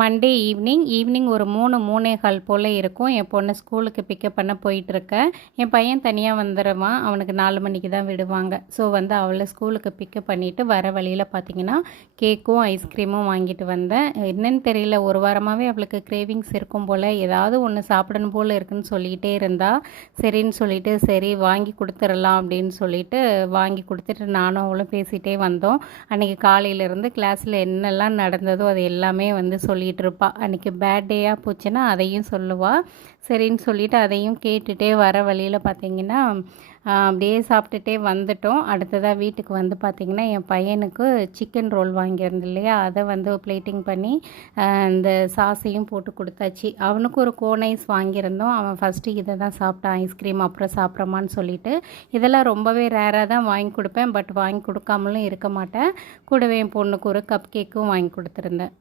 Monday evening ஒரு 3:45 போல் இருக்கும். என் பொண்ணு ஸ்கூலுக்கு பிக்கப் பண்ண போயிட்டுருக்கேன். என் பையன் தனியாக வந்துடுவான். அவனுக்கு 4 மணிக்கு தான் விடுவாங்க. ஸோ அவளை ஸ்கூலுக்கு பிக்கப் பண்ணிவிட்டு வர வழியில் பார்த்திங்கன்னா கேக்கும் ஐஸ்கிரீமும் வாங்கிட்டு வந்தேன். என்னன்னு தெரியல, ஒரு வாரமாகவே அவளுக்கு கிரேவிங்ஸ் இருக்கும் போல், ஏதாவது ஒன்று சாப்பிடணும் போல் இருக்குன்னு சொல்லிக்கிட்டே இருந்தா. சரின்னு சொல்லிட்டு சரி வாங்கி கொடுத்துடலாம் அப்படின்னு சொல்லிட்டு வாங்கி கொடுத்துட்டு நானும் அவளும் பேசிகிட்டே வந்தோம். அன்றைக்கி காலையிலேருந்து கிளாஸில் என்னெல்லாம் நடந்ததோ அது எல்லாமே சொல்லிகிட்டு இருப்பா. அன்றைக்கி பேட் டேயாக போச்சுன்னா அதையும் சொல்லுவாள். சரின்னு சொல்லிவிட்டு அதையும் கேட்டுகிட்டே வர வழியில் பார்த்திங்கன்னா அப்படியே சாப்பிட்டுட்டே வந்துட்டோம். அடுத்ததாக வீட்டுக்கு பார்த்திங்கன்னா என் பையனுக்கு சிக்கன் ரோல் வாங்கியிருந்தேன் இல்லையா, அதை பிளேட்டிங் பண்ணி இந்த சாஸையும் போட்டு கொடுத்தாச்சு. அவனுக்கு ஒரு கோன் ஐஸ் வாங்கியிருந்தோம். அவன் ஃபஸ்ட்டு இதை தான் சாப்பிட்டான், ஐஸ்கிரீம் அப்புறம் சாப்பிட்றமான்னு சொல்லிட்டு. இதெல்லாம் ரொம்பவே ரேராக தான் வாங்கி கொடுப்பேன், பட் வாங்கி கொடுக்காமலும் இருக்க மாட்டேன். கூடவே என் பொண்ணுக்கு ஒரு கப் கேக்கும் வாங்கி கொடுத்துருந்தேன்.